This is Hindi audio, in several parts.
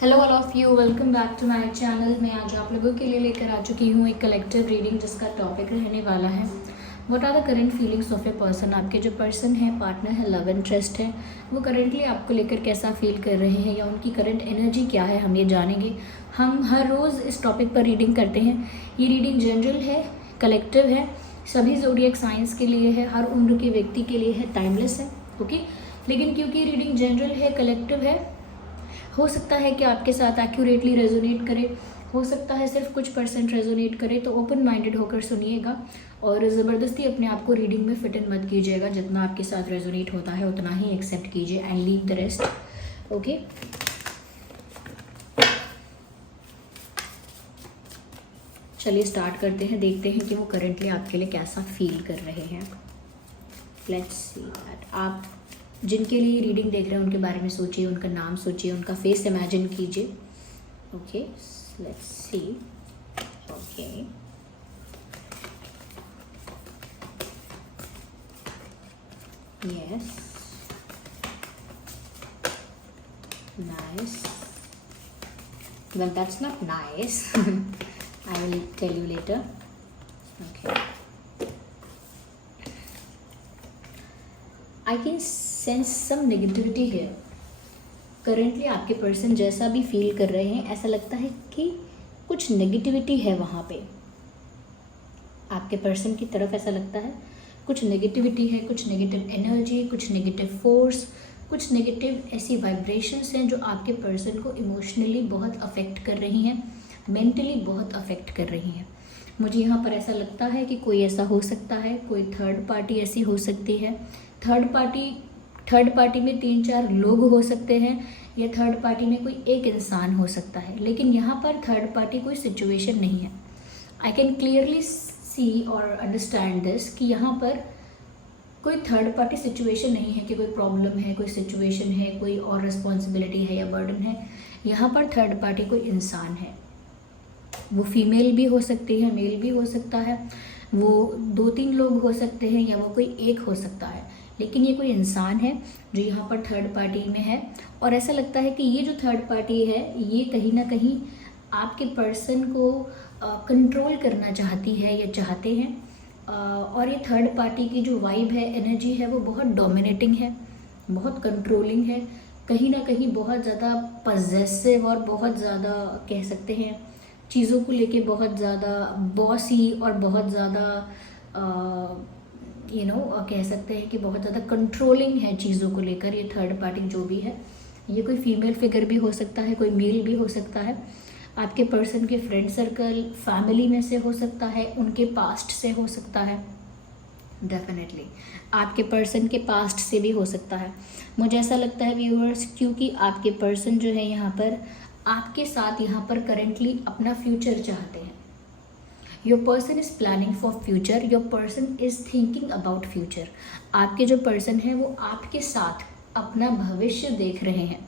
Hello all of you, welcome back to my channel. मैं आज आप लोगों के लिए लेकर आ चुकी हूँ एक कलेक्टिव रीडिंग जिसका टॉपिक रहने वाला है what are the current feelings of a person. आपके जो पर्सन है, पार्टनर है, लव इंटरेस्ट है, वो करंटली आपको लेकर कैसा फील कर रहे हैं या उनकी करंट एनर्जी क्या है, हम ये जानेंगे। हम हर रोज़ इस टॉपिक पर रीडिंग करते हैं। ये रीडिंग जनरल है, कलेक्टिव है, सभी ज़ोडिएक साइंस के लिए है, हर उम्र के व्यक्ति के लिए है, टाइमलेस है। ओके, लेकिन क्योंकि रीडिंग जनरल है, कलेक्टिव है, हो सकता है कि आपके साथ एक्यूरेटली रेजोनेट करे, हो सकता है सिर्फ कुछ परसेंट रेजोनेट करे। तो ओपन माइंडेड होकर सुनिएगा और ज़बरदस्ती अपने आप को रीडिंग में फिट इन मत कीजिएगा। जितना आपके साथ रेजोनेट होता है उतना ही एक्सेप्ट कीजिए and leave the rest. Okay, चलिए स्टार्ट करते हैं, देखते हैं कि वो करंटली आपके लिए कैसा फील कर रहे हैं। Let's see that. आप जिनके लिए रीडिंग देख रहे हैं उनके बारे में सोचिए, उनका नाम सोचिए, उनका फेस इमेजिन कीजिए। Okay, let's see. Okay, yes, nice. Well, that's not nice. I will tell you later. Okay. I can sense some negativity here. Currently आपके पर्सन जैसा भी फील कर रहे हैं, ऐसा लगता है कि कुछ नेगेटिविटी है वहाँ पे। आपके पर्सन की तरफ ऐसा लगता है कुछ नेगेटिविटी है, कुछ नेगेटिव एनर्जी, कुछ नेगेटिव फोर्स, कुछ नेगेटिव ऐसी वाइब्रेशंस हैं जो आपके पर्सन को इमोशनली बहुत अफेक्ट कर रही हैं, मेंटली बहुत अफेक्ट कर रही हैं। मुझे यहाँ पर ऐसा लगता है कि कोई ऐसा हो सकता है, कोई थर्ड पार्टी ऐसी हो सकती है। थर्ड पार्टी में 3-4 लोग हो सकते हैं या थर्ड पार्टी में कोई एक इंसान हो सकता है, लेकिन यहाँ पर थर्ड पार्टी कोई सिचुएशन नहीं है। आई कैन क्लियरली सी और अंडरस्टैंड दिस कि यहाँ पर कोई थर्ड पार्टी सिचुएशन नहीं है कि कोई प्रॉब्लम है, कोई सिचुएशन है, कोई और रिस्पॉन्सिबिलिटी है या बर्डन है। यहाँ पर थर्ड पार्टी कोई इंसान है। वो फीमेल भी हो सकती है, मेल भी हो सकता है, वो 2-3 लोग हो सकते हैं या वो कोई एक हो सकता है, लेकिन ये कोई इंसान है जो यहाँ पर थर्ड पार्टी में है। और ऐसा लगता है कि ये जो थर्ड पार्टी है ये कहीं ना कहीं आपके पर्सन को कंट्रोल करना चाहती है या चाहते हैं। और ये थर्ड पार्टी की जो वाइब है, एनर्जी है, वो बहुत डोमिनेटिंग है, बहुत कंट्रोलिंग है, कहीं ना कहीं बहुत ज़्यादा पजेसिव और बहुत ज़्यादा कह सकते हैं चीज़ों को लेके बहुत ज़्यादा बॉसी और बहुत ज़्यादा कह सकते हैं कि बहुत ज़्यादा कंट्रोलिंग है चीज़ों को लेकर। ये थर्ड पार्टी जो भी है, ये कोई फीमेल फिगर भी हो सकता है, कोई मेल भी हो सकता है, आपके पर्सन के फ्रेंड सर्कल, फैमिली में से हो सकता है, उनके पास्ट से हो सकता है, डेफिनेटली आपके पर्सन के पास्ट से भी हो सकता है। मुझे ऐसा लगता है व्यूअर्स, क्योंकि आपके पर्सन जो है यहाँ पर आपके साथ यहाँ पर करेंटली अपना फ्यूचर चाहते हैं। Your person is planning for future, your person is thinking about future. आपके जो पर्सन है वो आपके साथ अपना भविष्य देख रहे हैं,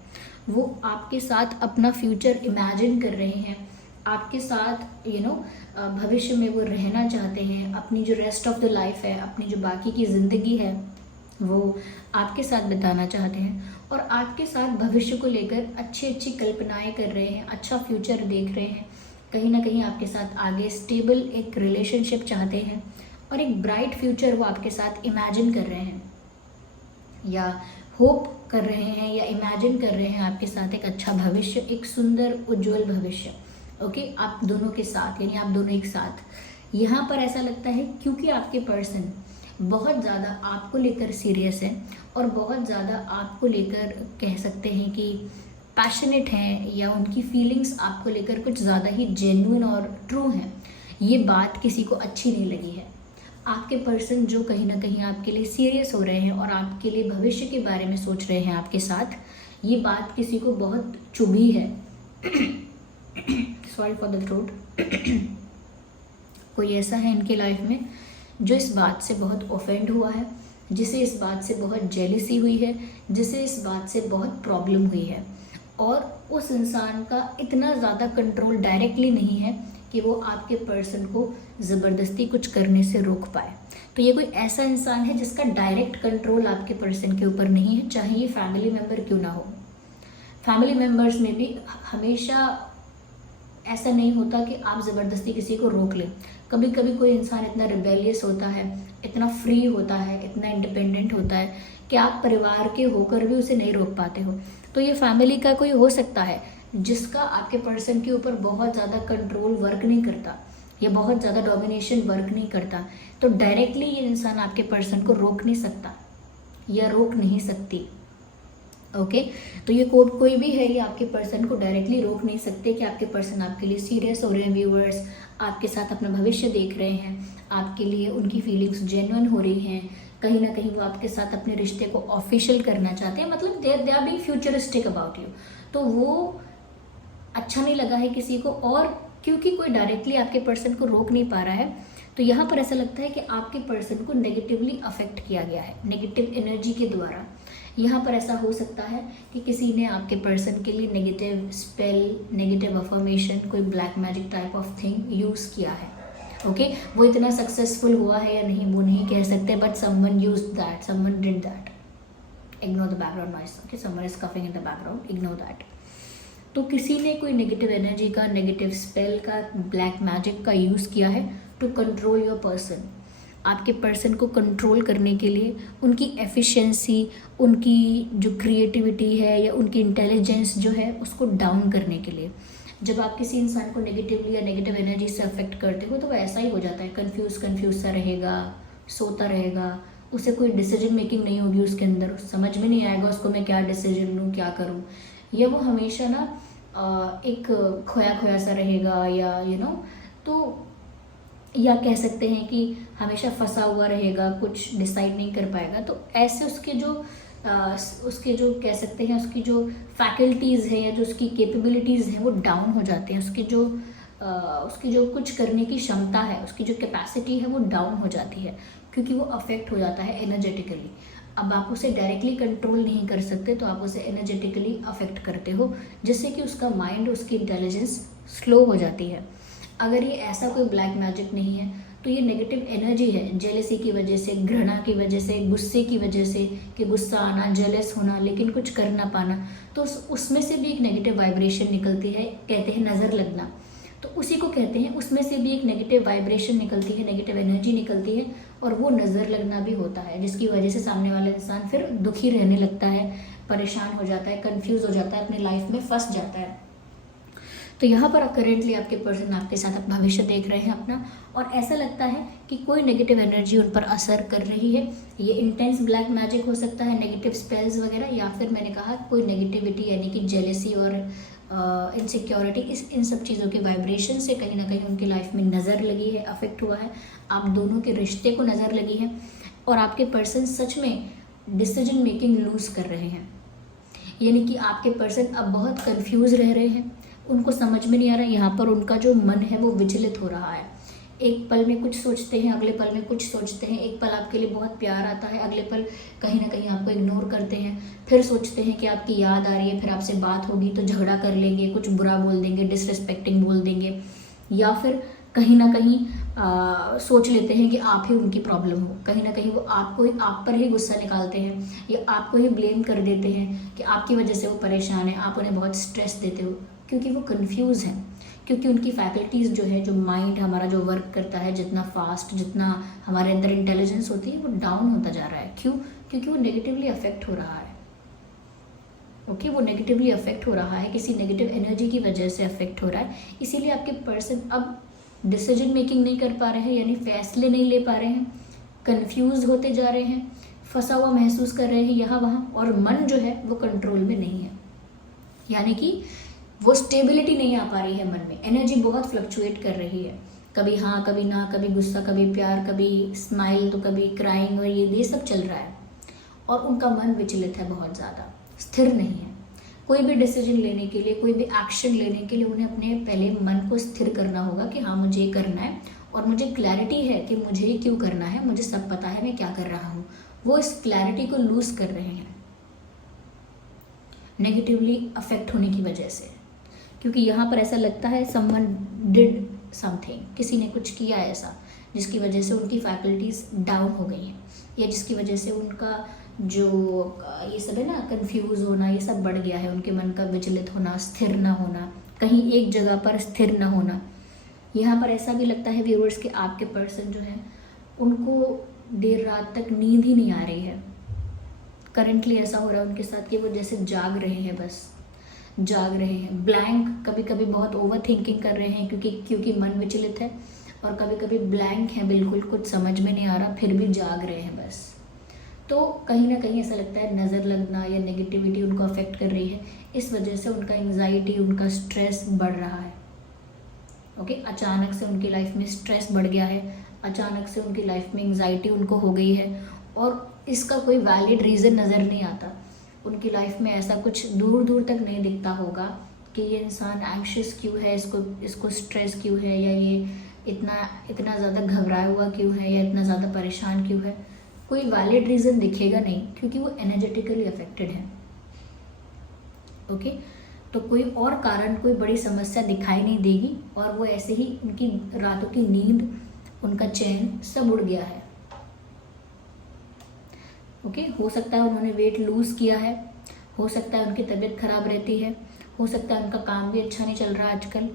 वो आपके साथ अपना फ्यूचर इमेजिन कर रहे हैं, आपके साथ भविष्य में वो रहना चाहते हैं। अपनी जो रेस्ट ऑफ द लाइफ है, अपनी जो बाकी की ज़िंदगी है, वो आपके साथ बिताना चाहते हैं और आपके साथ भविष्य को लेकर अच्छी अच्छी कल्पनाएं कर रहे हैं, अच्छा फ्यूचर देख रहे हैं। कहीं ना कहीं आपके साथ आगे स्टेबल एक रिलेशनशिप चाहते हैं और एक ब्राइट फ्यूचर वो आपके साथ इमेजिन कर रहे हैं या होप कर रहे हैं या इमेजिन कर रहे हैं आपके साथ एक अच्छा भविष्य, एक सुंदर उज्जवल भविष्य। ओके, आप दोनों के साथ, यानी आप दोनों एक साथ। यहाँ पर ऐसा लगता है क्योंकि आपके पर्सन बहुत ज़्यादा आपको लेकर सीरियस है और बहुत ज़्यादा आपको लेकर कह सकते हैं कि पैशनेट हैं, या उनकी फीलिंग्स आपको लेकर कुछ ज़्यादा ही जेन्युइन और ट्रू हैं। ये बात किसी को अच्छी नहीं लगी है। आपके पर्सन जो कहीं ना कहीं आपके लिए सीरियस हो रहे हैं और आपके लिए भविष्य के बारे में सोच रहे हैं आपके साथ, ये बात किसी को बहुत चुभी है। Sorry for the throat. कोई ऐसा है इनके लाइफ में जो इस बात से बहुत ऑफेंड हुआ है, जिसे इस बात से बहुत जेलिसी हुई है, जिसे इस बात से बहुत प्रॉब्लम हुई है, और उस इंसान का इतना ज़्यादा कंट्रोल डायरेक्टली नहीं है कि वो आपके पर्सन को ज़बरदस्ती कुछ करने से रोक पाए। तो ये कोई ऐसा इंसान है जिसका डायरेक्ट कंट्रोल आपके पर्सन के ऊपर नहीं है, चाहे ये फैमिली मेम्बर क्यों ना हो। फैमिली मेम्बर्स में भी हमेशा ऐसा नहीं होता कि आप ज़बरदस्ती किसी को रोक लें। कभी कभी कोई इंसान इतना रिबेलियस होता है, इतना फ्री होता है, इतना इंडिपेंडेंट होता है कि आप परिवार के होकर भी उसे नहीं रोक पाते हो। तो ये फैमिली का कोई हो सकता है जिसका आपके पर्सन के ऊपर बहुत ज़्यादा कंट्रोल वर्क नहीं करता या बहुत ज़्यादा डोमिनेशन वर्क नहीं करता। तो डायरेक्टली ये इंसान आपके पर्सन को रोक नहीं सकता या रोक नहीं सकती। ओके तो ये कोई भी है, ये आपके पर्सन को डायरेक्टली रोक नहीं सकते कि आपके पर्सन आपके लिए सीरियस हो रहे हैं। व्यूअर्स आपके साथ अपना भविष्य देख रहे हैं, आपके लिए उनकी फीलिंग्स जेन्युइन हो रही हैं, कहीं ना कहीं वो आपके साथ अपने रिश्ते को ऑफिशियल करना चाहते हैं, मतलब they are being futuristic about you. तो वो अच्छा नहीं लगा है किसी को, और क्योंकि कोई डायरेक्टली आपके पर्सन को रोक नहीं पा रहा है, तो यहाँ पर ऐसा लगता है कि आपके पर्सन को नेगेटिवली अफेक्ट किया गया है नेगेटिव एनर्जी के द्वारा। यहाँ पर ऐसा हो सकता है कि किसी ने आपके पर्सन के लिए नेगेटिव स्पेल, नेगेटिव अफर्मेशन, कोई black magic type of thing use किया है। ओके वो इतना सक्सेसफुल हुआ है या नहीं वो नहीं कह सकते, but someone used that, someone did that. Ignore the background noise. Okay someone is coughing in the background, ignore that. तो किसी ने कोई नेगेटिव एनर्जी का, नेगेटिव स्पेल का, ब्लैक मैजिक का यूज़ किया है टू कंट्रोल योर पर्सन। आपके पर्सन को कंट्रोल करने के लिए, उनकी एफिशिएंसी, उनकी जो क्रिएटिविटी है या उनकी इंटेलिजेंस जो है उसको डाउन करने के लिए। जब आप किसी इंसान को नेगेटिवली या नेगेटिव एनर्जी से अफेक्ट करते हो तो वो ऐसा ही हो जाता है, कंफ्यूज सा रहेगा, सोता रहेगा, उसे कोई डिसीजन मेकिंग नहीं होगी उसके अंदर, समझ में नहीं आएगा उसको मैं क्या डिसीजन लूँ, क्या करूँ, या वो हमेशा ना एक खोया खोया सा रहेगा, या तो या कह सकते हैं कि हमेशा फंसा हुआ रहेगा, कुछ डिसाइड नहीं कर पाएगा। तो ऐसे उसके जो कह सकते हैं उसकी जो फैकल्टीज़ है या जो उसकी कैपेबिलिटीज़ हैं वो डाउन हो जाते हैं, उसकी जो कुछ करने की क्षमता है, उसकी जो कैपेसिटी है वो डाउन हो जाती है, क्योंकि वो अफेक्ट हो जाता है एनर्जेटिकली। अब आप उसे डायरेक्टली कंट्रोल नहीं कर सकते तो आप उसे एनर्जेटिकली अफेक्ट करते हो, जिससे कि उसका माइंड, उसकी इंटेलिजेंस स्लो हो जाती है। अगर ये ऐसा कोई ब्लैक मैजिक नहीं है तो ये नेगेटिव एनर्जी है, जेलेसी की वजह से, घृणा की वजह से, गुस्से की वजह से, कि गुस्सा आना, जेलस होना लेकिन कुछ कर ना पाना, तो उसमें से भी एक नेगेटिव वाइब्रेशन निकलती है, कहते हैं नज़र लगना। तो उसी को कहते हैं, उसमें से भी एक नेगेटिव वाइब्रेशन निकलती है, नेगेटिव एनर्जी निकलती है, और वो नज़र लगना भी होता है, जिसकी वजह से सामने वाला इंसान फिर दुखी रहने लगता है, परेशान हो जाता है, कंफ्यूज हो जाता है, अपनी लाइफ में फंस जाता है। तो यहाँ पर करेंटली आपके पर्सन आपके साथ अपना भविष्य देख रहे हैं अपना, और ऐसा लगता है कि कोई नेगेटिव एनर्जी उन पर असर कर रही है। ये इंटेंस ब्लैक मैजिक हो सकता है, नेगेटिव स्पेल्स वगैरह, या फिर मैंने कहा कोई नेगेटिविटी यानी कि जेलेसी और इनसिक्योरिटी, इन सब चीज़ों के वाइब्रेशन से कहीं ना कहीं उनकी लाइफ में नज़र लगी है, अफेक्ट हुआ है, आप दोनों के रिश्ते को नज़र लगी है, और आपके पर्सन सच में डिसीजन मेकिंग लूज़ कर रहे हैं। यानी कि आपके पर्सन अब बहुत कंफ्यूज रह रहे हैं, उनको समझ में नहीं आ रहा है, यहाँ पर उनका जो मन है वो विचलित हो रहा है। एक पल में कुछ सोचते हैं, अगले पल में कुछ सोचते हैं, एक पल आपके लिए बहुत प्यार आता है, अगले पल कहीं ना कहीं आपको इग्नोर करते हैं, फिर सोचते हैं कि आपकी याद आ रही है, फिर आपसे बात होगी तो झगड़ा कर लेंगे, कुछ बुरा बोल देंगे, डिसरिस्पेक्टिंग बोल देंगे, या फिर कहीं ना कहीं सोच लेते हैं कि आप ही उनकी प्रॉब्लम हो, कहीं ना कहीं वो आप पर ही गुस्सा निकालते हैं या आपको ही ब्लेम कर देते हैं कि आपकी वजह से वो परेशान है, आप उन्हें बहुत स्ट्रेस देते हो, क्योंकि वो कंफ्यूज हैं, क्योंकि उनकी फैकल्टीज़ जो है, जो माइंड हमारा जो वर्क करता है, जितना फास्ट, जितना हमारे अंदर इंटेलिजेंस होती है, वो डाउन होता जा रहा है। क्यों? क्योंकि वो नेगेटिवली अफेक्ट हो रहा है। ओके वो नेगेटिवली अफेक्ट हो रहा है, किसी नेगेटिव एनर्जी की वजह से अफेक्ट हो रहा है, इसीलिए आपके पर्सन अब डिसीजन मेकिंग नहीं कर पा रहे हैं, यानी फैसले नहीं ले पा रहे हैं, कंफ्यूज होते जा रहे हैं, फंसा हुआ महसूस कर रहे हैं यहाँ वहाँ, और मन जो है वो कंट्रोल में नहीं है, यानी कि वो स्टेबिलिटी नहीं आ पा रही है मन में, एनर्जी बहुत फ्लक्चुएट कर रही है, कभी हाँ कभी ना, कभी गुस्सा कभी प्यार, कभी स्माइल तो कभी क्राइंग, और ये सब चल रहा है, और उनका मन विचलित है, बहुत ज़्यादा स्थिर नहीं है। कोई भी डिसीजन लेने के लिए, कोई भी एक्शन लेने के लिए उन्हें अपने पहले मन को स्थिर करना होगा कि हाँ मुझे ये करना है, और मुझे क्लैरिटी है कि मुझे ये क्यों करना है, मुझे सब पता है मैं क्या कर रहा हूँ। वो इस क्लैरिटी को लूज कर रहे हैं नेगेटिवली अफेक्ट होने की वजह से, क्योंकि यहाँ पर ऐसा लगता है समवन डिड समथिंग, किसी ने कुछ किया ऐसा जिसकी वजह से उनकी फैकल्टीज़ डाउन हो गई हैं, या जिसकी वजह से उनका जो ये सब है ना, कंफ्यूज होना, ये सब बढ़ गया है। उनके मन का विचलित होना, स्थिर ना होना, कहीं एक जगह पर स्थिर ना होना। यहाँ पर ऐसा भी लगता है व्यूअर्स कि आपके पर्सन जो है उनको देर रात तक नींद ही नहीं आ रही है। करंटली ऐसा हो रहा है उनके साथ कि वो जैसे जाग रहे हैं, बस जाग रहे हैं। ब्लैंक, कभी कभी बहुत ओवर थिंकिंग कर रहे हैं क्योंकि मन विचलित है, और कभी कभी ब्लैंक है, बिल्कुल कुछ समझ में नहीं आ रहा, फिर भी जाग रहे हैं बस। तो कहीं ना कहीं ऐसा लगता है नज़र लगना या नेगेटिविटी उनको अफेक्ट कर रही है। इस वजह से उनका एंग्जाइटी, उनका स्ट्रेस बढ़ रहा है। ओके, अचानक से उनकी लाइफ में स्ट्रेस बढ़ गया है, अचानक से उनकी लाइफ में एंग्जाइटी उनको हो गई है, और इसका कोई वैलिड रीज़न नज़र नहीं आता। उनकी लाइफ में ऐसा कुछ दूर दूर तक नहीं दिखता होगा कि ये इंसान एंग्शियस क्यों है, इसको स्ट्रेस क्यों है, या ये इतना ज़्यादा घबराया हुआ क्यों है, या इतना ज़्यादा परेशान क्यों है। कोई वैलिड रीज़न दिखेगा नहीं, क्योंकि वो एनर्जेटिकली अफेक्टेड है। ओके, तो कोई और कारण, कोई बड़ी समस्या दिखाई नहीं देगी, और वो ऐसे ही उनकी रातों की नींद, उनका चैन सब उड़ गया है। ओके, हो सकता है उन्होंने वेट लूज़ किया है, हो सकता है उनकी तबीयत खराब रहती है, हो सकता है उनका काम भी अच्छा नहीं चल रहा आजकल,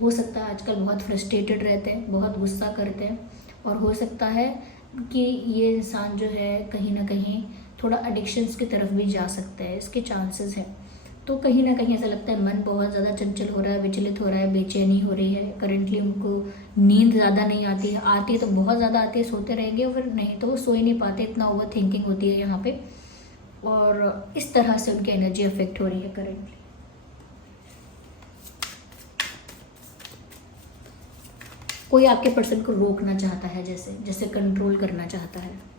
हो सकता है आजकल बहुत फ्रस्ट्रेटेड रहते हैं, बहुत गुस्सा करते हैं, और हो सकता है कि ये इंसान जो है कहीं ना कहीं थोड़ा एडिक्शंस की तरफ भी जा सकता है, इसके चांसेस हैं। तो कहीं ना कहीं ऐसा लगता है मन बहुत ज़्यादा चंचल हो रहा है, विचलित हो रहा है, बेचैनी हो रही है। करंटली उनको नींद ज़्यादा नहीं आती है, आती है तो बहुत ज़्यादा आती है, सोते रहेंगे, फिर नहीं तो वो सो ही नहीं पाते, इतना ओवर थिंकिंग होती है यहाँ पे, और इस तरह से उनकी एनर्जी अफेक्ट हो रही है करंटली। कोई आपके पर्सन को रोकना चाहता है, जैसे कंट्रोल करना चाहता है।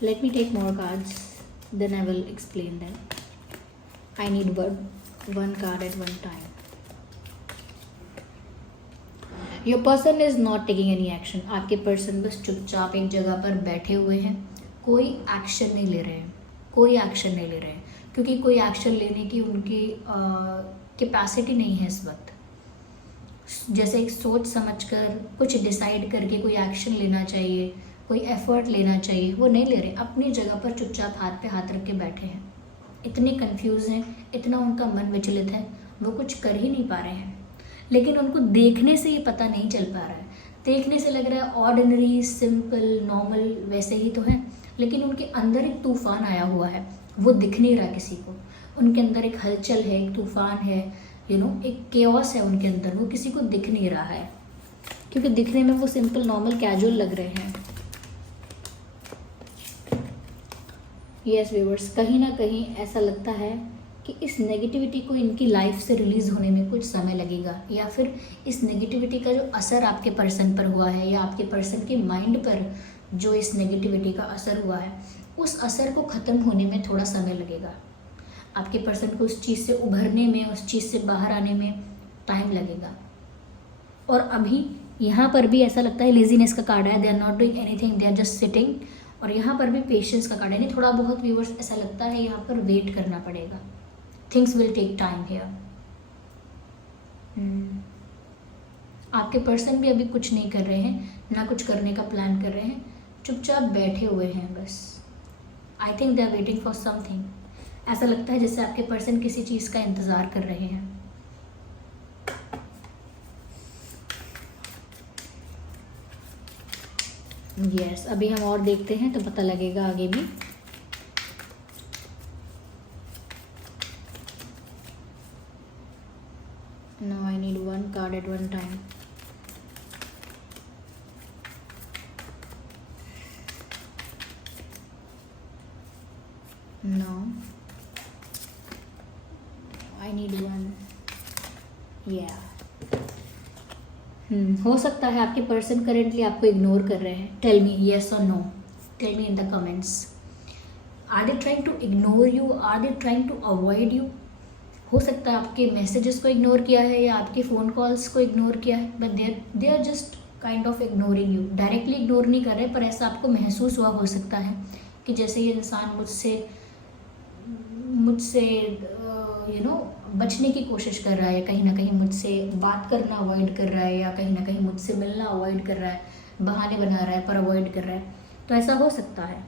Let me take more cards, then I will explain them. I need one card at one time. Your person is not taking any action. आपके पर्सन बस चुपचाप एक जगह पर बैठे हुए हैं, कोई एक्शन नहीं ले रहे हैं, कोई एक्शन नहीं ले रहे हैं, क्योंकि कोई एक्शन लेने की उनकी कैपेसिटी नहीं है इस वक्त। जैसे एक सोच समझकर कुछ डिसाइड करके कोई एक्शन लेना चाहिए, कोई एफर्ट लेना चाहिए, वो नहीं ले रहे। अपनी जगह पर चुपचाप हाथ पे हाथ रख के बैठे हैं, इतने कंफ्यूज हैं, इतना उनका मन विचलित है, वो कुछ कर ही नहीं पा रहे हैं। लेकिन उनको देखने से ये पता नहीं चल पा रहा है, देखने से लग रहा है ऑर्डिनरी, सिंपल, नॉर्मल वैसे ही तो हैं, लेकिन उनके अंदर एक तूफान आया हुआ है, वो दिख नहीं रहा किसी को। उनके अंदर एक हलचल है, एक तूफान है, एक केओस है उनके अंदर, वो किसी को दिख नहीं रहा है, क्योंकि दिखने में वो सिंपल, नॉर्मल, कैजुअल लग रहे हैं। यस व्यूअर्स, कहीं ना कहीं ऐसा लगता है कि इस नेगेटिविटी को इनकी लाइफ से रिलीज़ होने में कुछ समय लगेगा, या फिर इस नेगेटिविटी का जो असर आपके पर्सन पर हुआ है, या आपके पर्सन के माइंड पर जो इस नेगेटिविटी का असर हुआ है, उस असर को ख़त्म होने में थोड़ा समय लगेगा। आपके पर्सन को उस चीज़ से उभरने में, उस चीज़ से बाहर आने में टाइम लगेगा। और अभी यहाँ पर भी ऐसा लगता है, लेजीनेस का कार्ड है, they are not doing anything, they are just sitting. और यहाँ पर भी पेशेंस का कार्ड है, नहीं थोड़ा बहुत व्यूअर्स ऐसा लगता है यहाँ पर वेट करना पड़ेगा, things will take time here. आपके पर्सन भी अभी कुछ नहीं कर रहे हैं, ना कुछ करने का प्लान कर रहे हैं, चुपचाप बैठे हुए हैं बस। I think they are waiting for something. ऐसा लगता है जैसे आपके पर्सन किसी चीज़ का इंतज़ार कर रहे हैं। यस, अभी हम और देखते हैं तो पता लगेगा आगे भी। Now I need one card at one time. No, I need one. Yeah. हो सकता है आपके पर्सन करेंटली आपको इग्नोर कर रहे हैं। टेल मी येस और no, tell me in the comments. Are they trying to ignore you, are they trying to avoid you? हो सकता है आपके मैसेजेस को इग्नोर किया है, या आपके फ़ोन कॉल्स को इग्नोर किया है, but they are just kind of ignoring you. Directly ignore नहीं कर रहे, पर ऐसा आपको महसूस हुआ हो सकता है कि जैसे ये इंसान मुझसे बचने की कोशिश कर रहा है, कहीं ना कहीं मुझसे बात करना अवॉइड कर रहा है, या कहीं ना कहीं मुझसे मिलना अवॉइड कर रहा है, बहाने बना रहा है पर अवॉइड कर रहा है, तो ऐसा हो सकता है।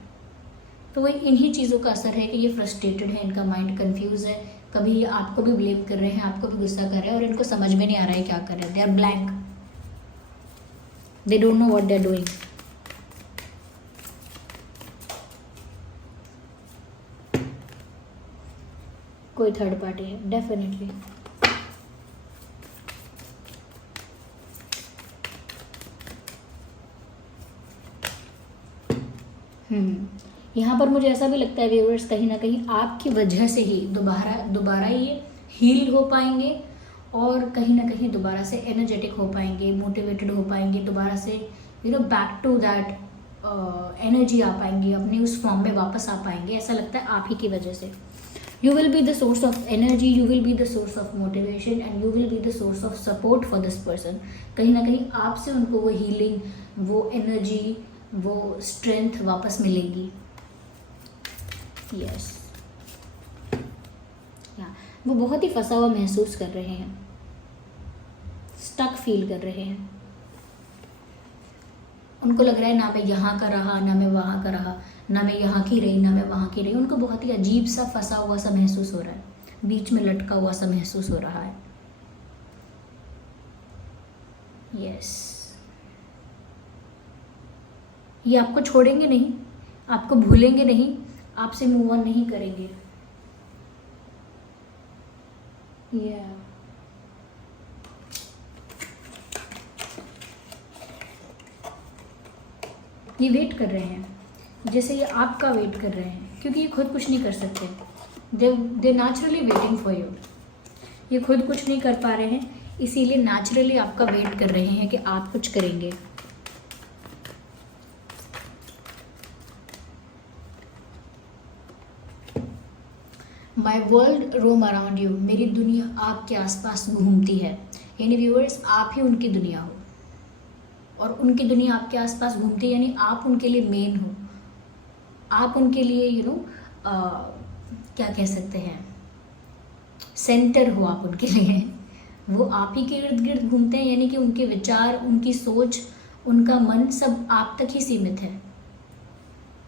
तो वही इन्हीं चीज़ों का असर है कि ये फ्रस्ट्रेटेड है, इनका माइंड कंफ्यूज है, कभी ये आपको भी ब्लेम कर रहे हैं, आपको भी गुस्सा कर रहे हैं, और इनको समझ में नहीं आ रहा है क्या कर रहे हैं। They are blank, they don't know what they are doing. कोई थर्ड पार्टी है डेफिनेटली। यहाँ पर मुझे ऐसा भी लगता है व्यूअर्स, कहीं ना कहीं आपकी वजह से ही दोबारा ये हील हो पाएंगे, और कहीं ना कहीं दोबारा से एनर्जेटिक हो पाएंगे, मोटिवेटेड हो पाएंगे, दोबारा से बैक टू दैट एनर्जी आ पाएंगे, अपने उस फॉर्म में वापस आ पाएंगे। ऐसा लगता है आप ही की वजह से। You will be the source of energy, you will be the source of motivation, and you will be the source of support for this person. कहीं ना कहीं आपसे उनको वो हीलिंग, वो एनर्जी, वो स्ट्रेंथ वापस मिलेगी। यस, वो बहुत ही फंसा हुआ महसूस कर रहे हैं, स्टक फील कर रहे हैं। उनको लग रहा है ना मैं यहाँ का रहा, ना मैं वहाँ का रहा, ना मैं यहाँ की रही, ना मैं वहाँ की रही। उनको बहुत ही अजीब सा फंसा हुआ सा महसूस हो रहा है, बीच में लटका हुआ सा महसूस हो रहा है। यस, ये आपको छोड़ेंगे नहीं, आपको भूलेंगे नहीं, आपसे मूव ऑन नहीं करेंगे। ये वेट कर रहे हैं, जैसे ये आपका वेट कर रहे हैं, क्योंकि ये खुद कुछ नहीं कर सकते। दे नेचुरली वेटिंग फॉर यू। ये खुद कुछ नहीं कर पा रहे हैं, इसीलिए नेचुरली आपका वेट कर रहे हैं कि आप कुछ करेंगे। My world roam around you. मेरी दुनिया आपके आसपास घूमती है, यानी व्यूअर्स आप ही उनकी दुनिया हो, और उनकी दुनिया आपके आसपास घूमती है, यानी आप उनके लिए मेन हो, आप उनके लिए क्या कह सकते हैं, सेंटर हो आप उनके लिए। वो आप ही के इर्द गिर्द घूमते हैं, यानी कि उनके विचार, उनकी सोच, उनका मन सब आप तक ही सीमित है।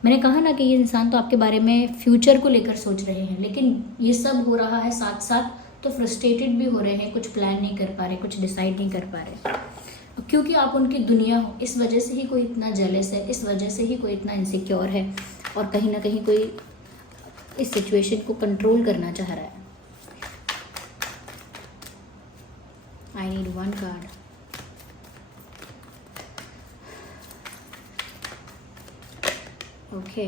मैंने कहा ना कि ये इंसान तो आपके बारे में फ्यूचर को लेकर सोच रहे हैं, लेकिन ये सब हो रहा है साथ साथ तो फ्रस्ट्रेटेड भी हो रहे हैं, कुछ प्लान नहीं कर पा रहे, कुछ डिसाइड नहीं कर पा रहे, क्योंकि आप उनकी दुनिया हो। इस वजह से ही कोई इतना जेलस है, इस वजह से ही कोई इतना इनसिक्योर है, और कहीं ना कहीं कोई इस सिचुएशन को कंट्रोल करना चाह रहा है। I need one card. Okay,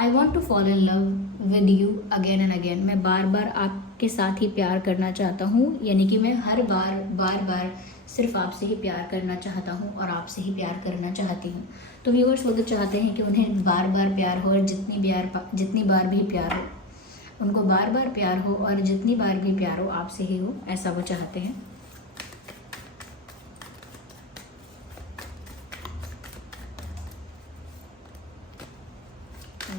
I want to fall in love with you again and again. मैं बार बार आपके साथ ही प्यार करना चाहता हूँ, यानी कि मैं हर बार सिर्फ आपसे ही प्यार करना चाहता हूँ, और आपसे ही प्यार करना चाहती हूँ। तो व्यूअर्स वो तो चाहते हैं कि उन्हें बार बार प्यार हो, और जितनी बार भी प्यार हो, उनको बार बार प्यार हो, और जितनी बार भी प्यार हो आपसे ही हो, ऐसा वो चाहते हैं।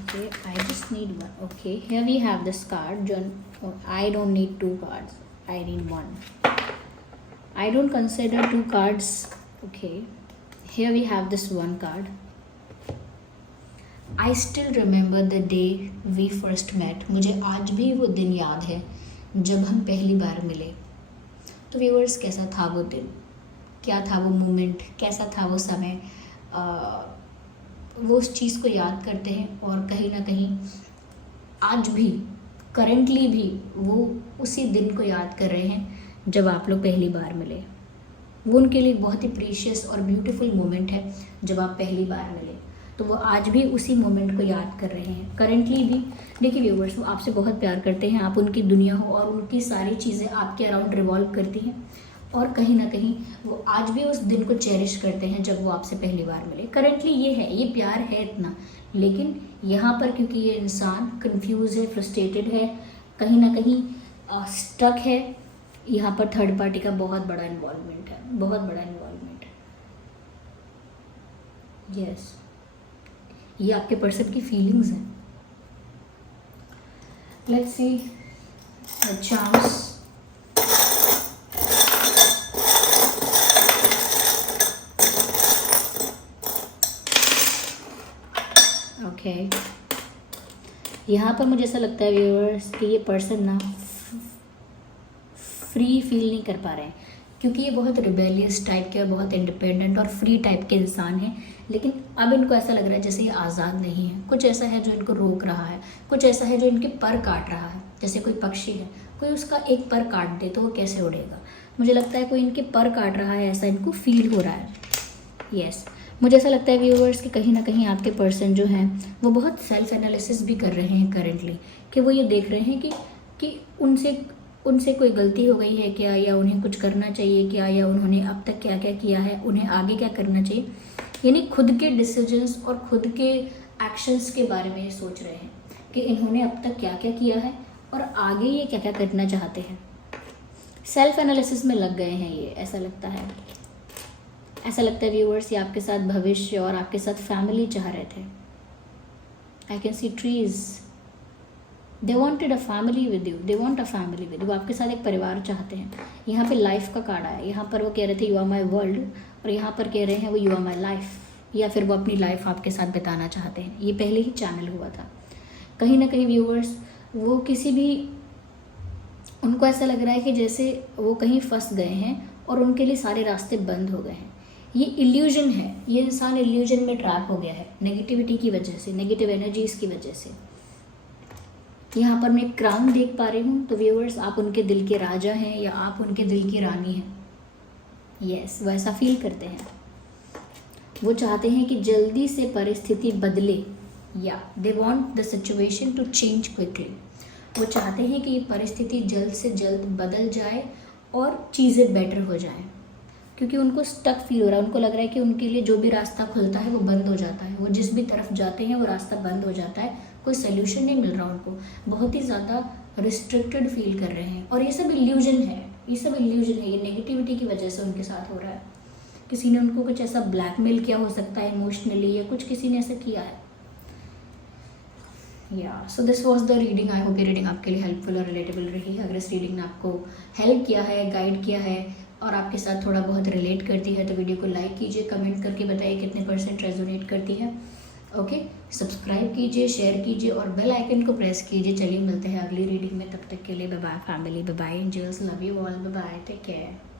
Okay, I just need one. Okay, here we have this card. John, oh, I don't need two cards. I need one. I don't consider two cards. Okay, here we have this one card. I still remember the day we first met. मुझे आज भी वो दिन याद है जब हम पहली बार मिले। तो व्यूअर्स, कैसा था वो दिन, क्या था वो मोमेंट, कैसा था वो समय, वो उस चीज़ को याद करते हैं, और कहीं ना कहीं आज भी, करेंटली भी वो उसी दिन को याद कर रहे हैं जब आप लोग पहली बार मिले। वो उनके लिए बहुत ही प्रीशियस और ब्यूटीफुल मोमेंट है जब आप पहली बार मिले। तो वो आज भी उसी मोमेंट को याद कर रहे हैं, करेंटली भी। देखिए व्यूअर्स, वो आपसे बहुत प्यार करते हैं, आप उनकी दुनिया हो, और उनकी सारी चीज़ें आपके अराउंड रिवॉल्व करती हैं, और कहीं ना कहीं वो आज भी उस दिन को चेरिश करते हैं जब वो आपसे पहली बार मिले। करेंटली ये है, ये प्यार है इतना, लेकिन यहाँ पर क्योंकि ये इंसान कंफ्यूज है, फ्रस्ट्रेटेड है, कहीं ना कहीं स्टक है, यहाँ पर थर्ड पार्टी का बहुत बड़ा इन्वॉल्वमेंट है, बहुत बड़ा इन्वॉल्वमेंट है। यस, ये आपके पर्सन की फीलिंग्स हैं। Let's see A chance. Okay, यहाँ पर मुझे ऐसा लगता है व्यूअर्स कि ये पर्सन ना फ्री फील नहीं कर पा रहे हैं, क्योंकि ये बहुत रिबेलियस टाइप के और बहुत इंडिपेंडेंट और फ्री टाइप के इंसान हैं। लेकिन अब इनको ऐसा लग रहा है जैसे ये आज़ाद नहीं है, कुछ ऐसा है जो इनको रोक रहा है, कुछ ऐसा है जो इनके पर काट रहा है। जैसे कोई पक्षी है, कोई उसका एक पर काट दे तो वो कैसे उड़ेगा। मुझे लगता है कोई इनके पर काट रहा है, ऐसा इनको फील हो रहा है। यस, मुझे ऐसा लगता है व्यूअर्स कि कहीं ना कहीं आपके पर्सन जो हैं वो बहुत सेल्फ एनालिसिस भी कर रहे हैं करेंटली, कि वो ये देख रहे हैं कि उनसे कोई गलती हो गई है क्या, या उन्हें कुछ करना चाहिए क्या, या उन्होंने अब तक क्या क्या किया है, उन्हें आगे क्या करना चाहिए। यानी खुद के डिसीजंस और खुद के एक्शंस के बारे में ये सोच रहे हैं कि इन्होंने अब तक क्या क्या किया है और आगे ये क्या क्या करना चाहते हैं। सेल्फ एनालिसिस में लग गए हैं ये, ऐसा लगता है। ऐसा लगता है व्यूअर्स ये आपके साथ भविष्य और आपके साथ फैमिली चाह रहे थे। I can see trees, they wanted a family with you, they want a family with you. वो आपके साथ एक परिवार चाहते हैं। यहाँ पे लाइफ का कार्ड आया, यहाँ पर वो कह रहे थे यू आर माई वर्ल्ड, और यहाँ पर कह रहे हैं वो यू आर माई लाइफ, या फिर वो अपनी लाइफ आपके साथ बिताना चाहते हैं। ये पहले ही चैनल हुआ था। कहीं ना कहीं व्यूअर्स वो किसी भी, उनको ऐसा लग रहा है कि जैसे वो कहीं फंस गए हैं और उनके लिए सारे रास्ते बंद हो गए हैं। ये इल्यूजन है, ये इंसान इल्यूजन में ट्रैप हो गया है नेगेटिविटी की वजह से, नेगेटिव एनर्जीज़ की वजह से। यहाँ पर मैं क्राउन देख पा रही हूँ, तो व्यूअर्स आप उनके दिल के राजा हैं या आप उनके दिल की रानी हैं। यस, वो ऐसा फील करते हैं। वो चाहते हैं कि जल्दी से परिस्थिति बदले, या they want the situation to change quickly. वो चाहते हैं कि ये परिस्थिति जल्द से जल्द बदल जाए और चीज़ें बेटर हो जाएं, क्योंकि उनको स्टक फील हो रहा है। उनको लग रहा है कि उनके लिए जो भी रास्ता खुलता है वो बंद हो जाता है, वो जिस भी तरफ जाते हैं वो रास्ता बंद हो जाता है, कोई सोल्यूशन नहीं मिल रहा उनको, बहुत ही ज़्यादा रिस्ट्रिक्टेड फील कर रहे हैं। और ये सब इल्यूजन है, ये सब इल्यूजन है, ये नेगेटिविटी की वजह से उनके साथ हो रहा है। किसी ने उनको कुछ ऐसा ब्लैकमेल किया हो सकता है इमोशनली, या कुछ किसी ने ऐसा किया है। या so this was the reading. I hope ये रीडिंग आपके लिए हेल्पफुल और रिलेटेबल रही है। अगर इस रीडिंग ने आपको हेल्प किया है, गाइड किया है और आपके साथ थोड़ा बहुत रिलेट करती है, तो वीडियो को लाइक कीजिए, कमेंट करके बताइए कितने % रेजोनेट करती है। ओके, सब्सक्राइब कीजिए, शेयर कीजिए और बेल आइकन को प्रेस कीजिए। चलिए मिलते हैं अगली रीडिंग में, तब तक के लिए bye bye family, bye bye angels, love you all, bye bye, take care.